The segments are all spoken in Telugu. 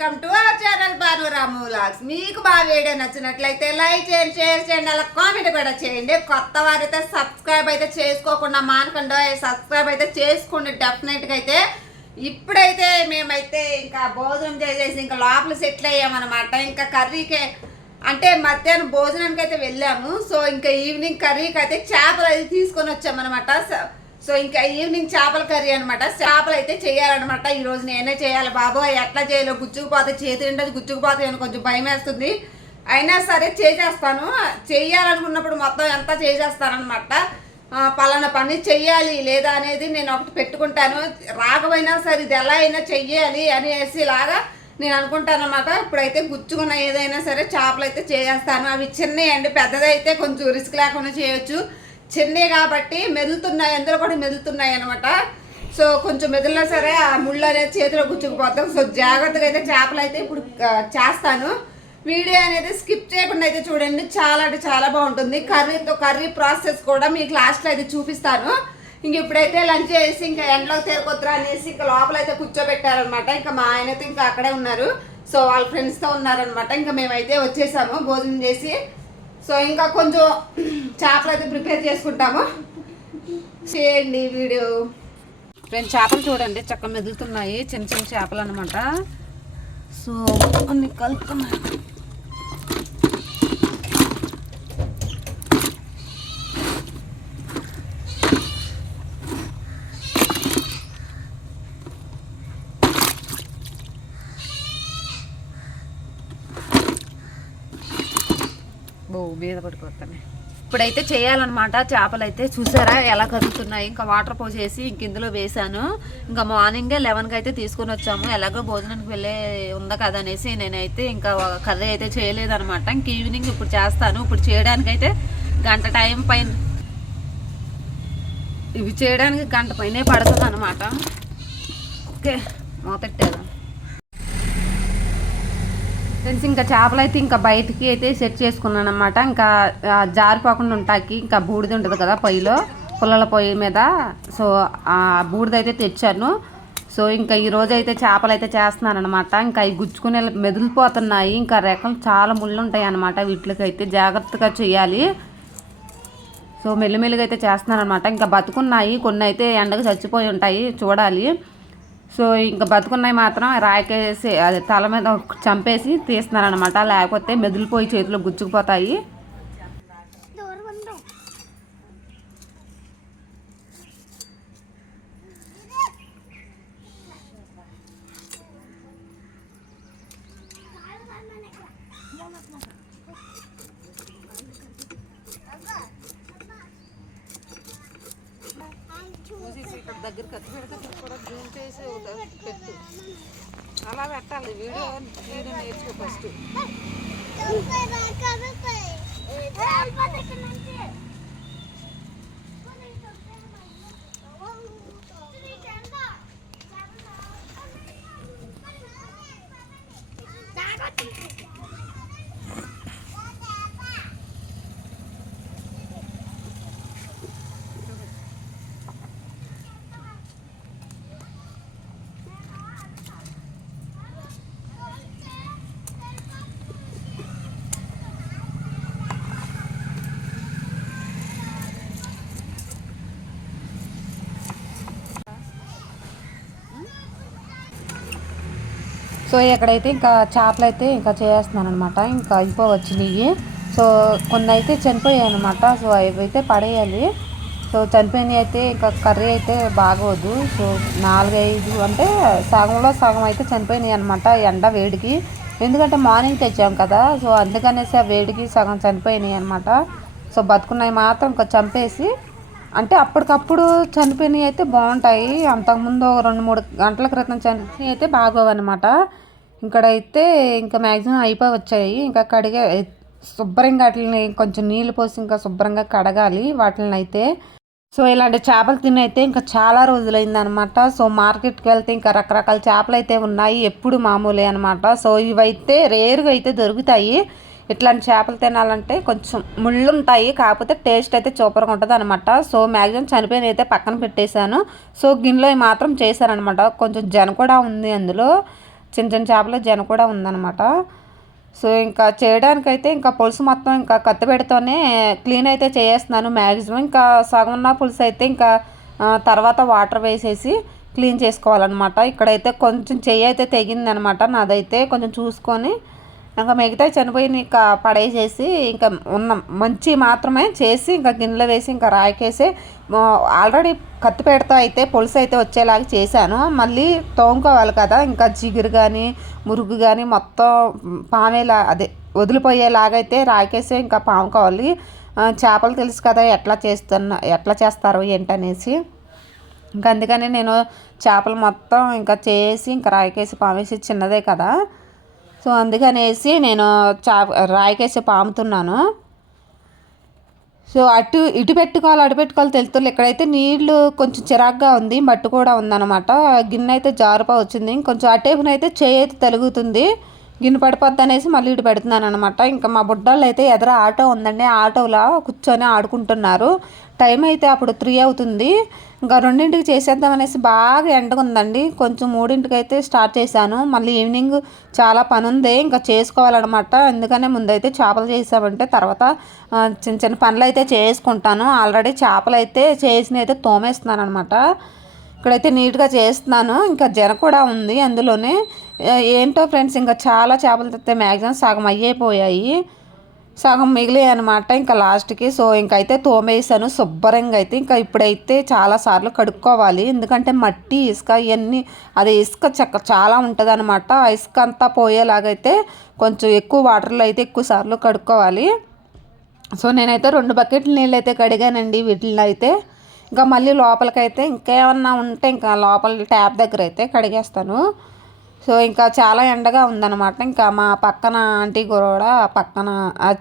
Welcome to our channel Bhanuramu vlogs మీకు మా వీడియో నచ్చినట్లయితే లైక్ చేయండి షేర్ చేయండి అలా కామెంట్ కూడా చేయండి. కొత్త వారైతే సబ్స్క్రైబ్ అయితే చేసుకోకుండా మానకుండా. సబ్స్క్రైబ్ అయితే చేసుకోండి డెఫినెట్గా అయితే. ఇప్పుడైతే మేమైతే ఇంకా భోజనం చేసేసి ఇంకా లోపల సెటిల్ అయ్యామన్నమాట. ఇంకా కర్రీకే అంటే మధ్యాహ్నం భోజనానికి అయితే వెళ్ళాము. సో ఇంకా ఈవినింగ్ కర్రీకి అయితే చేపలు అయితే తీసుకొని వచ్చామన్నమాట. సో ఇంకా ఈవినింగ్ చేపల కర్రీ అనమాట చేపలు అయితే చేయాలన్నమాట. ఈ రోజు నేనే చేయాలి బాబు. ఎట్లా చేయాలో గుచ్చుకుపోతే చేతి నిండా గుచ్చుకుపోతే అని కొంచెం భయం వేస్తుంది. అయినా సరే చేసేస్తాను. చేయాలనుకున్నప్పుడు మొత్తం ఎంత చేసేస్తానమాట పలానా పని చెయ్యాలి లేదా అనేది నేను ఒకటి పెట్టుకుంటాను. రాకపోయినా సరే ఇది ఎలా అయినా చెయ్యాలి అనేసి లాగా నేను అనుకుంటాను అనమాట ఇప్పుడైతే గుచ్చుకున్న ఏదైనా సరే చేపలు అయితే చేసేస్తాను. అవి చిన్నవి అండి. పెద్దదైతే కొంచెం రిస్క్ లేకుండా చేయొచ్చు. చిన్నవి కాబట్టి మెదులుతున్నాయి అందరూ కూడా మెదులుతున్నాయి అనమాట సో కొంచెం మెదిలినా సరే ఆ ముళ్ళు అనేది చేతిలో గుచ్చుకుపోతాం. సో జాగ్రత్తగా అయితే చేపలు అయితే ఇప్పుడు చేస్తాను. వీడియో అనేది స్కిప్ చేయకుండా అయితే చూడండి. చాలా అంటే చాలా బాగుంటుంది. కర్రీతో కర్రీ ప్రాసెస్ కూడా మీకు లాస్ట్లో అయితే చూపిస్తాను. ఇంక ఇప్పుడైతే లంచ్ చేసి ఇంకా ఎండలో తేరుకొద్దురా అనేసి ఇంకా లోపల అయితే కూర్చోబెట్టారనమాట ఇంకా మా ఆయన అయితే ఇంకా అక్కడే ఉన్నారు. సో వాళ్ళ ఫ్రెండ్స్తో ఉన్నారనమాట ఇంకా మేమైతే వచ్చేసాము. భోజనం చేసి సో ఇంకా కొంచెం చేపలు అయితే ప్రిపేర్ చేసుకుంటాము. చేయండి వీడియో. రెండు చేపలు చూడండి చక్కగా మెదులుతున్నాయి. చిన్న చిన్న చేపలు అనమాట సో అన్ని కలుపుతున్నాయి. మీద పడిపోతాయి ఇప్పుడైతే చేయాలన్నమాట. చేపలు అయితే చూసారా ఎలా కదుగుతున్నాయి ఇంకా వాటర్ పోసేసి ఇంక ఇందులో వేసాను ఇంకా మార్నింగే లెవెన్కి అయితే తీసుకొని వచ్చాము. ఎలాగో భోజనానికి వెళ్ళే ఉంది కదా అనేసి నేనైతే ఇంకా కర్రీ అయితే చేయలేదనమాట ఇంక ఈవినింగ్ ఇప్పుడు చేస్తాను. ఇప్పుడు చేయడానికైతే గంట టైం పైన ఇవి చేయడానికి గంట పైనే పడుతుంది అనమాట ఓకే మొదట్టేదా ఫ్రెండ్స్ ఇంకా చేపలు అయితే ఇంకా బయటికి అయితే సెట్ చేసుకున్నాను అనమాట ఇంకా జారిపోకుండా ఉంటాకి ఇంకా బూడిద ఉంటుంది కదా పొయ్యిలో పుల్లల పొయ్యి మీద. సో ఆ బూడిద అయితే తెచ్చాను. సో ఇంకా ఈరోజు అయితే చేపలు అయితే చేస్తున్నాను అనమాట ఇంకా అవి గుచ్చుకునే మెదిలిపోతున్నాయి. ఇంకా రెక్కలు చాలా ముళ్ళు ఉంటాయి అనమాట వీటికి అయితే. జాగ్రత్తగా చేయాలి. సో మెల్లిమెల్లిగా అయితే చేస్తున్నాను అనమాట ఇంకా బతుకున్నాయి. కొన్ని అయితే ఎండకు చచ్చిపోయి ఉంటాయి. చూడాలి. సో ఇంకా బతుకున్నాయి మాత్రం రాయకేసి అది తల మీద చంపేసి తీస్తున్నారనమాట లేకపోతే మెదిలిపోయి చేతిలో గుచ్చుకుపోతాయి. చూసి ఇక్కడ దగ్గర ఖర్చు పెడితే కూడా జూమ్ చేసి పెట్టు అలా పెట్టాలి వీడియో వీడియో నేర్చుకో ఫస్ట్ సో ఇక్కడైతే ఇంకా చేపలు అయితే ఇంకా చేస్తున్నాను అనమాట ఇంకా అయిపోవచ్చినాయి సో కొన్ని అయితే చనిపోయాయి అనమాట సో అవి అయితే పడేయాలి. సో చనిపోయినవి అయితే ఇంకా కర్రీ అయితే బాగోదు. సో నాలుగైదు అంటే సగంలో సగం అయితే చనిపోయినాయి అనమాట ఎండ వేడికి. ఎందుకంటే మార్నింగ్ తెచ్చాం కదా సో అందుకనేసి ఆ వేడికి సగం చనిపోయినాయి అనమాట సో బతుకున్నవి మాత్రం ఇంకా చంపేసి అంటే అప్పటికప్పుడు చనిపోయినవి అయితే బాగుంటాయి. అంతకుముందు ఒక రెండు మూడు గంటల క్రితం చనిపోయినవి అయితే బాగోవన్నమాట. ఇక్కడైతే ఇంకా మ్యాక్సిమం అయిపోయి వచ్చాయి. ఇంకా కడిగే శుభ్రంగా వాటిని కొంచెం నీళ్ళు పోసి ఇంకా శుభ్రంగా కడగాలి వాటిని అయితే సో ఇలాంటి చేపలు తిని అయితే ఇంకా చాలా రోజులైందనమాట సో మార్కెట్కి వెళ్తే ఇంకా రకరకాల చేపలు అయితే ఉన్నాయి. ఎప్పుడు మామూలే అనమాట సో ఇవైతే రేరుగా అయితే దొరుకుతాయి. ఇట్లాంటి చేపలు తినాలంటే కొంచెం ముళ్ళు ఉంటాయి కాకపోతే టేస్ట్ అయితే సూపర్గా ఉంటుంది అనమాట సో మ్యాక్సిమం చనిపోయిన అయితే పక్కన పెట్టేశాను. సో గిన్నెలో మాత్రం చేశారనమాట కొంచెం జన కూడా ఉంది అందులో. చిన్న చిన్న చేపలు జన కూడా ఉందన్నమాట. సో ఇంకా చేయడానికైతే ఇంకా పులుసు మొత్తం ఇంకా కత్తిపెడితోనే క్లీన్ అయితే చేసేస్తున్నాను మ్యాక్సిమం ఇంకా సగం ఉన్న పులుసు అయితే ఇంకా తర్వాత వాటర్ వేసేసి క్లీన్ చేసుకోవాలన్నమాట. ఇక్కడైతే కొంచెం చెయ్యి అయితే తెగిందనమాట నాదైతే. కొంచెం చూసుకొని ఇంకా మిగతా చనిపోయిన ఇంకా పడేసేసి ఇంకా ఉన్న మంచి మాత్రమే చేసి ఇంకా గిన్నెలో వేసి ఇంకా రాయకేసి ఆల్రెడీ కత్తిపేటతో అయితే పులుసు అయితే వచ్చేలాగా చేశాను. మళ్ళీ తోముకోవాలి కదా ఇంకా జిగురు కానీ మురుగు కానీ మొత్తం పామేలా అదే వదిలిపోయేలాగైతే రాకేసి ఇంకా పాముకోవాలి. చేపలు తెలుసు కదా ఎట్లా చేస్తున్నా ఎట్లా చేస్తారు ఏంటనేసి. ఇంకా అందుకని నేను చేపలు మొత్తం ఇంకా చేసి ఇంకా రాయికేసి పామేసి చిన్నదే కదా. సో అందుకనేసి నేను చా రాయికేసి పాముతున్నాను. సో అటు ఇటు పెట్టుకోవాలి అటు పెట్టుకోవాలి తెలుస్తుంది ఇక్కడైతే నీళ్ళు కొంచెం చిరాగ్గా ఉంది మట్టు కూడా ఉందన్నమాట. గిన్నె అయితే జారుపా వచ్చింది కొంచెం అటేపునైతే చేయి అయితే తలుగుతుంది. గిన్నె పడిపోద్ది అనేసి మళ్ళీ ఇటు పెడుతున్నాను అనమాట ఇంకా మా బుడ్డళ్ళు అయితే ఎదురు ఆటో ఉందండి. ఆటోలో కూర్చొని ఆడుకుంటున్నారు. టైం అయితే అప్పుడు త్రీ అవుతుంది. ఇంకా రెండింటికి చేసేద్దాం అనేసి బాగా ఎండగా ఉందండి. కొంచెం మూడింటికి అయితే స్టార్ట్ చేశాను. మళ్ళీ ఈవినింగ్ చాలా పని ఉంది ఇంకా చేసుకోవాలన్నమాట. ఎందుకనే ముందైతే చేపలు చేసామంటే తర్వాత చిన్న చిన్న పనులు అయితే చేసుకుంటాను. ఆల్రెడీ చేపలు అయితే చేసిన అయితే తోమేస్తున్నాను అనమాట ఇక్కడైతే నీట్గా చేస్తున్నాను. ఇంకా జన కూడా ఉంది అందులోనే. ఏంటో ఫ్రెండ్స్ ఇంకా చాలా చేపలు తెస్తే మ్యాక్సిమం సగం అయ్యిపోయాయి. సగం మిగిలి అనమాట ఇంకా లాస్ట్కి. సో ఇంకైతే తోమేసాను శుభ్రంగా అయితే. ఇంకా ఇప్పుడైతే చాలా సార్లు కడుక్కోవాలి. ఎందుకంటే మట్టి ఇసుక ఇవన్నీ అది ఇసుక చెక్క చాలా ఉంటుంది అనమాట ఆ ఇసుక అంతా పోయేలాగైతే కొంచెం ఎక్కువ వాటర్లో అయితే ఎక్కువ సార్లు కడుక్కోవాలి. సో నేనైతే రెండు బకెట్ల నీళ్ళు అయితే కడిగానండి వీటిలో అయితే. ఇంకా మళ్ళీ లోపలికైతే ఇంకేమన్నా ఉంటే ఇంకా లోపల ట్యాప్ దగ్గర అయితే కడిగేస్తాను. సో ఇంకా చాలా ఎండగా ఉందన్నమాట. ఇంకా మా పక్కన ఆంటీ కూడా పక్కన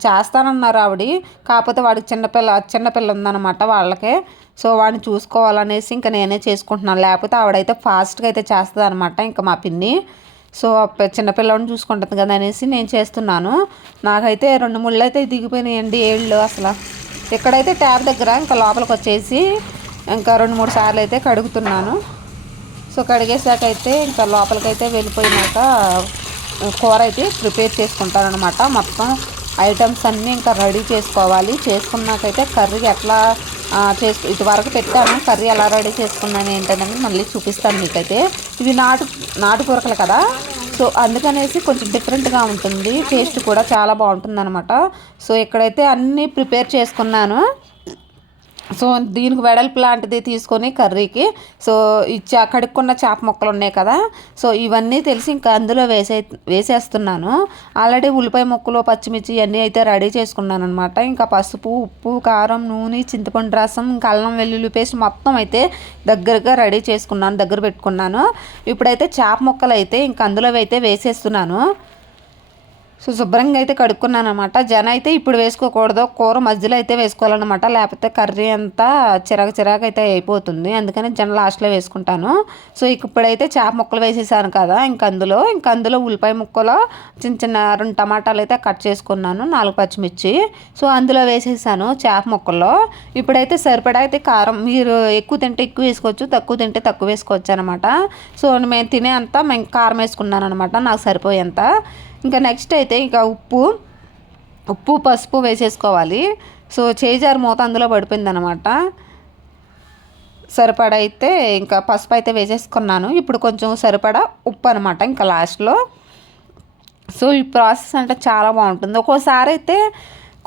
చేస్తానన్నారు ఆవిడ. కాకపోతే వాడికి చిన్నపిల్ల చిన్నపిల్ల ఉందన్నమాట వాళ్ళకే. సో వాడిని చూసుకోవాలనేసి ఇంకా నేనే చేసుకుంటున్నాను. లేకపోతే ఆవిడైతే ఫాస్ట్గా అయితే చేస్తుంది అనమాట ఇంకా మా పిన్ని. సో చిన్నపిల్లని చూసుకుంటుంది కదా అనేసి నేను చేస్తున్నాను. నాకైతే రెండు ముళ్ళు అయితే దిగిపోయినాయండి ఏళ్ళు అసలు. ఇక్కడైతే ట్యాప్ దగ్గర ఇంకా లోపలికి వచ్చేసి ఇంకా రెండు మూడు సార్లు అయితే కడుగుతున్నాను. సో కడిగేసాక అయితే ఇంకా లోపలికైతే వెళ్ళిపోయినాక కూర అయితే ప్రిపేర్ చేసుకుంటారనమాట మొత్తం ఐటమ్స్ అన్నీ ఇంకా రెడీ చేసుకోవాలి. చేసుకున్నాకైతే కర్రీ ఎట్లా చేసు ఇటువరకు పెట్టాను. కర్రీ ఎలా రెడీ చేసుకున్నాను ఏంటనేది మళ్ళీ చూపిస్తాను మీకైతే. ఇవి నాటు నాటు కూరకలు కదా? సో అందుకనేసి కొంచెం డిఫరెంట్గా ఉంటుంది. టేస్ట్ కూడా చాలా బాగుంటుంది అనమాట సో ఇక్కడైతే అన్నీ ప్రిపేర్ చేసుకున్నాను. సో దీనికి వెడల్పు లాంటిది తీసుకొని కర్రీకి. సో ఈ చా కడుక్కున్న చేప ముక్కలు ఉన్నాయి కదా. సో ఇవన్నీ తెలిసి ఇంకా అందులో వేసే వేసేస్తున్నాను. ఆల్రెడీ ఉల్లిపాయ ముక్కలు పచ్చిమిర్చి ఇవన్నీ అయితే రెడీ చేసుకున్నాను అనమాట ఇంకా పసుపు ఉప్పు కారం నూనె చింతపండు రసం ఇంకా అల్లం వెల్లుల్లి పేస్ట్ మొత్తం అయితే దగ్గరగా రెడీ చేసుకున్నాను దగ్గర పెట్టుకున్నాను. ఇప్పుడైతే చేప ముక్కలు అయితే ఇంకా అందులో అయితే వేసేస్తున్నాను. సో శుభ్రంగా అయితే కడుక్కున్నాను అనమాట జన అయితే ఇప్పుడు వేసుకోకూడదు. కూర మధ్యలో అయితే వేసుకోవాలన్నమాట. లేకపోతే కర్రీ అంతా చిరాకు చిరాకు అయితే అయిపోతుంది. అందుకని జన లాస్ట్లో వేసుకుంటాను. సో ఇక ఇప్పుడైతే చేప ముక్కలు వేసేసాను కదా ఇంక అందులో ఇంక అందులో ఉల్లిపాయ ముక్కలు చిన్న చిన్న రెండు టమాటాలు అయితే కట్ చేసుకున్నాను. నాలుగు పచ్చిమిర్చి. సో అందులో వేసేసాను చేప ముక్కల్లో. ఇప్పుడైతే సరిపడా అయితే కారం. మీరు ఎక్కువ తింటే ఎక్కువ వేసుకోవచ్చు తక్కువ తింటే తక్కువ వేసుకోవచ్చు అనమాట సో మేము తినే అంత మేము కారం వేసుకున్నాను అనమాట నాకు సరిపోయేంత. ఇంకా నెక్స్ట్ అయితే ఇంకా ఉప్పు. ఉప్పు పసుపు వేసేసుకోవాలి. సో చేజారు మూత అందులో పడిపోయింది అనమాట సరిపడా అయితే ఇంకా పసుపు అయితే వేసేసుకున్నాను. ఇప్పుడు కొంచెం సరిపడా ఉప్పు అనమాట ఇంకా లాస్ట్లో సో ఈ ప్రాసెస్ అంటే చాలా బాగుంటుంది. ఒక్కోసారి అయితే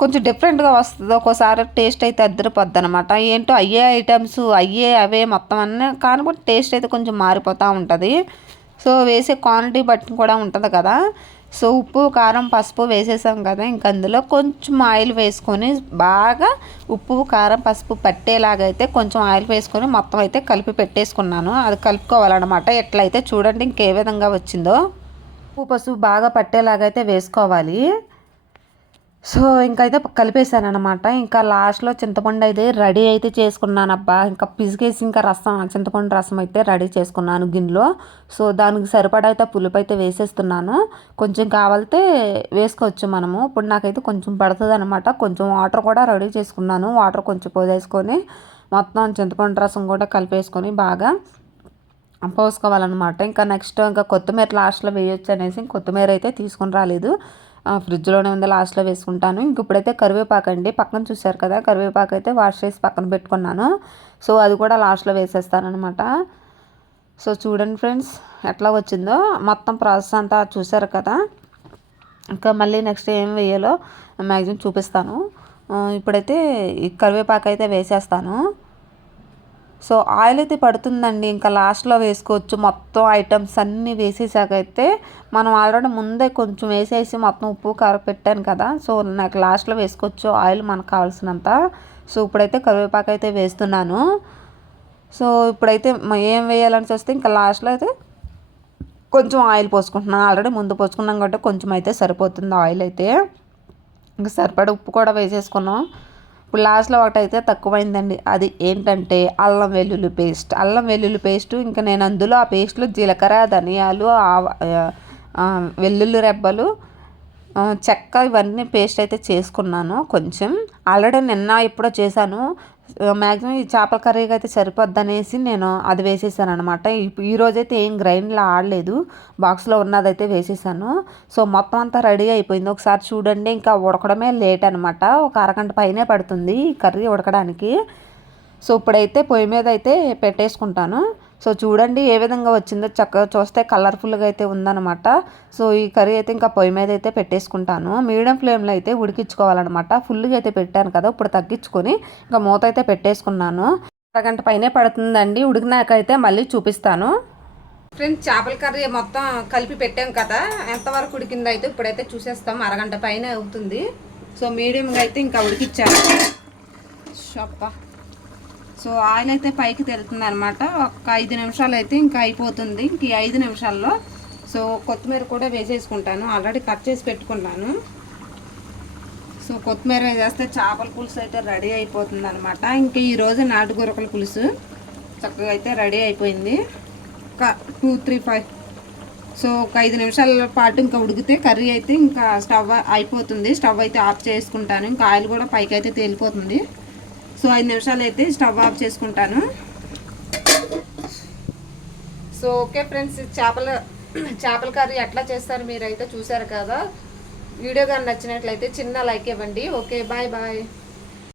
కొంచెం డిఫరెంట్గా వస్తుంది. ఒక్కోసారి టేస్ట్ అయితే అద్దరిపోద్ది అనమాట ఏంటో అయ్యే ఐటమ్స్ అయ్యే అవే మొత్తం అన్నీ కానీ టేస్ట్ అయితే కొంచెం మారిపోతూ ఉంటుంది. సో వేసే క్వాంటిటీ బట్టి కూడా ఉంటుంది కదా. సో ఉప్పు కారం పసుపు వేసేసాం కదా ఇంక అందులో కొంచెం ఆయిల్ వేసుకొని బాగా ఉప్పు కారం పసుపు పట్టేలాగా అయితే కొంచెం ఆయిల్ వేసుకొని మొత్తం అయితే కలిపి పెట్టేసుకున్నాను. అది కలుపుకోవాలన్నమాట. ఎట్లయితే చూడండి ఇంకే విధంగా వచ్చిందో. ఉప్పు పసుపు బాగా పట్టేలాగా అయితే వేసుకోవాలి. సో ఇంకైతే కలిపేశాను అనమాట ఇంకా లాస్ట్లో చింతపండు అయితే రెడీ అయితే చేసుకున్నాను అబ్బా ఇంకా పిసికేసి ఇంకా రసం చింతపండు రసం అయితే రెడీ చేసుకున్నాను గిన్నెలో. సో దానికి సరిపడా అయితే పులుపు అయితే వేసేస్తున్నాను. కొంచెం కావాలితే వేసుకోవచ్చు మనము. ఇప్పుడు నాకైతే కొంచెం పడుతుంది అనమాట కొంచెం వాటర్ కూడా రెడీ చేసుకున్నాను. వాటర్ కొంచెం పోదేసుకొని మొత్తం చింతపండు రసం కూడా కలిపేసుకొని బాగా పోసుకోవాలన్నమాట. ఇంకా నెక్స్ట్ ఇంకా కొత్తిమీర లాస్ట్లో వేయొచ్చు అనేసి కొత్తిమీర అయితే తీసుకొని రాలేదు. ఫ్రిడ్జ్లోనే ఉంది లాస్ట్లో వేసుకుంటాను. ఇంక ఇప్పుడైతే కరివేపాకు అండి. పక్కన చూశారు కదా కరివేపాకు అయితే వాష్ చేసి పక్కన పెట్టుకున్నాను. సో అది కూడా లాస్ట్లో వేసేస్తానమాట సో చూడండి ఫ్రెండ్స్ ఎట్లా వచ్చిందో. మొత్తం ప్రాసెస్ అంతా చూశారు కదా. ఇంకా మళ్ళీ నెక్స్ట్ ఏం వేయాలో మ్యాక్సిమం చూపిస్తాను. ఇప్పుడైతే కరివేపాకు అయితే వేసేస్తాను. సో ఆయిల్ అయితే పడుతుందండి. ఇంకా లాస్ట్లో వేసుకోవచ్చు. మొత్తం ఐటమ్స్ అన్నీ వేసేసాక అయితే మనం ఆల్రెడీ ముందే కొంచెం వేసేసి మొత్తం ఉప్పు కారం పెట్టాను కదా. సో నాకు లాస్ట్లో వేసుకోవచ్చు ఆయిల్ మనకు కావాల్సినంత. సో ఇప్పుడైతే కరివేపాకు అయితే వేస్తున్నాను. సో ఇప్పుడైతే ఏం వేయాలని చూస్తే ఇంకా లాస్ట్లో అయితే కొంచెం ఆయిల్ పోసుకుంటున్నాను. ఆల్రెడీ ముందు పోసుకున్నాం కాబట్టి కొంచెం అయితే సరిపోతుంది ఆయిల్ అయితే. ఇంకా సరిపడ ఉప్పు కూడా వేసేసుకున్నాం. ఇప్పుడు లాస్ట్లో ఒకటి అయితే తక్కువైందండి. అది ఏంటంటే అల్లం వెల్లుల్లి పేస్ట్. అల్లం వెల్లుల్లి పేస్ట్ ఇంకా నేను అందులో ఆ పేస్ట్లో జీలకర్ర ధనియాలు ఆవ- వెల్లుల్లి రెబ్బలు చెక్క ఇవన్నీ పేస్ట్ అయితే చేసుకున్నాను. కొంచెం ఆల్రెడీ నిన్న ఎప్పుడో చేశాను. మ్యాక్సిమం ఈ చేపల కర్రీకి అయితే సరిపోద్ది అనేసి నేను అది వేసేసాను అనమాట ఈ రోజైతే ఏం గ్రైండ్లో ఆడలేదు. బాక్స్లో ఉన్నదైతే వేసేసాను. సో మొత్తం అంతా రెడీ అయిపోయింది. ఒకసారి చూడండి ఇంకా ఉడకడమే లేట్ అనమాట ఒక అరగంట పైనే పడుతుంది ఈ కర్రీ ఉడకడానికి. సో ఇప్పుడైతే పొయ్యి మీద అయితే పెట్టేసుకుంటాను. సో చూడండి ఏ విధంగా వచ్చిందో చక్కగా చూస్తే కలర్ఫుల్గా అయితే ఉందన్నమాట. సో ఈ కర్రీ అయితే ఇంకా పొయ్యి మీద అయితే పెట్టేసుకుంటాను. మీడియం ఫ్లేమ్లో అయితే ఉడికించుకోవాలన్నమాట. ఫుల్గా అయితే పెట్టాను కదా ఇప్పుడు తగ్గించుకొని ఇంకా మూత అయితే పెట్టేసుకున్నాను. అరగంట పైనే పడుతుందండి ఉడికినాకైతే మళ్ళీ చూపిస్తాను. ఫ్రెండ్స్ చేపల కర్రీ మొత్తం కలిపి పెట్టాం కదా ఎంతవరకు ఉడికిందో అయితే ఇప్పుడైతే చూసేస్తాం. అరగంట పైన అవుతుంది. సో మీడియంగా అయితే ఇంకా ఉడికిచ్చాను. షప్ప సో ఆయిల్ అయితే పైకి తెలుతుంది అనమాట ఒక ఐదు నిమిషాలు అయితే ఇంకా అయిపోతుంది. ఇంక ఈ ఐదు నిమిషాల్లో సో కొత్తిమీర కూడా వేసేసుకుంటాను. ఆల్రెడీ కట్ చేసి పెట్టుకున్నాను. సో కొత్తిమీర వేసేస్తే చేపల పులుసు అయితే రెడీ అయిపోతుంది అనమాట ఇంకా ఈరోజు నాటుగురకల పులుసు చక్కగా అయితే రెడీ అయిపోయింది. ఒక టూ త్రీ ఫైవ్. సో ఒక ఐదు నిమిషాల పాటు ఇంకా ఉడికితే కర్రీ అయితే ఇంకా స్టవ్ అయిపోతుంది. స్టవ్ అయితే ఆఫ్ చేసుకుంటాను. ఇంకా ఆయిల్ కూడా పైకి అయితే తేలిపోతుంది. సో ఐదు నిమిషాలు అయితే స్టవ్ ఆఫ్ చేసుకుంటాను. సో ఓకే ఫ్రెండ్స్ చేపల చేపల కర్రీ ఎట్లా చేస్తారు మీరైతే చూసారు కదా? వీడియో కానీ నచ్చినట్లయితే చిన్న లైక్ ఇవ్వండి. Okay bye bye.